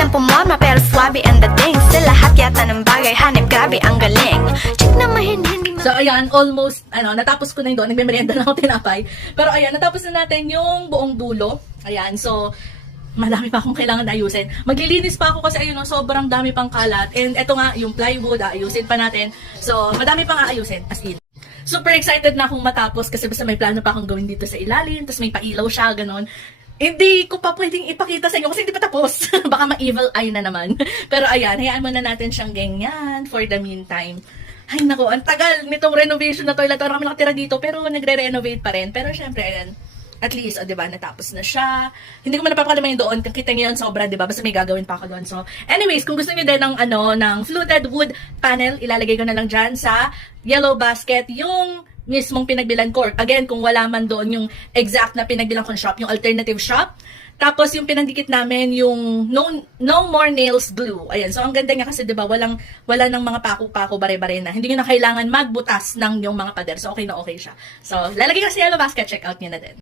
ng pumorma pero swabe ang dating. Sa lahat yata ng bagay, hanip grabe ang galing. Check na hindi So, ayan, almost, natapos ko na yun doon. Nagme-merienda na ako tinapay. Pero, ayan, natapos na natin yung buong dulo. Ayan, so, madami pa akong kailangan ayusin. Maglilinis pa ako kasi, ayun, sobrang dami pang kalat. And eto nga, yung plywood, ayusin pa natin. So, madami pang ayusin, as in. Super excited na akong matapos kasi basta may plano pa akong gawin dito sa ilalim. Tapos may pailaw siya, ganon. Hindi ko pa pwedeng ipakita sa inyo kasi hindi pa tapos. Baka ma-evil eye na naman. Pero, ayan, hayaan muna natin siyang ganyan for the meantime. Ay nako, ang tagal nitong renovation na toilet. Parang kami nakatira dito pero nagre-renovate pa rin. Pero syempre, ayan, at least, diba, natapos na siya. Hindi ko man napapakalaman yung doon. Kita niyo yun sobra, diba? Basta may gagawin pa ako doon. So, anyways, kung gusto niyo din ng, ng fluted wood panel, ilalagay ko na lang dyan sa yellow basket yung mismong pinagbilan ko. Again, kung wala man doon yung exact na pinagbilan kong shop, yung alternative shop. Tapos yung pinagdikit namin yung no more nails glue. Ayan. So ang ganda niya kasi 'di ba wala nang mga paku-paku bare-bare na. Hindi niyo na kailangan magbutas ng yung mga pader. So okay na okay siya. So lalagay ko sa yellow basket, check out niyo na din.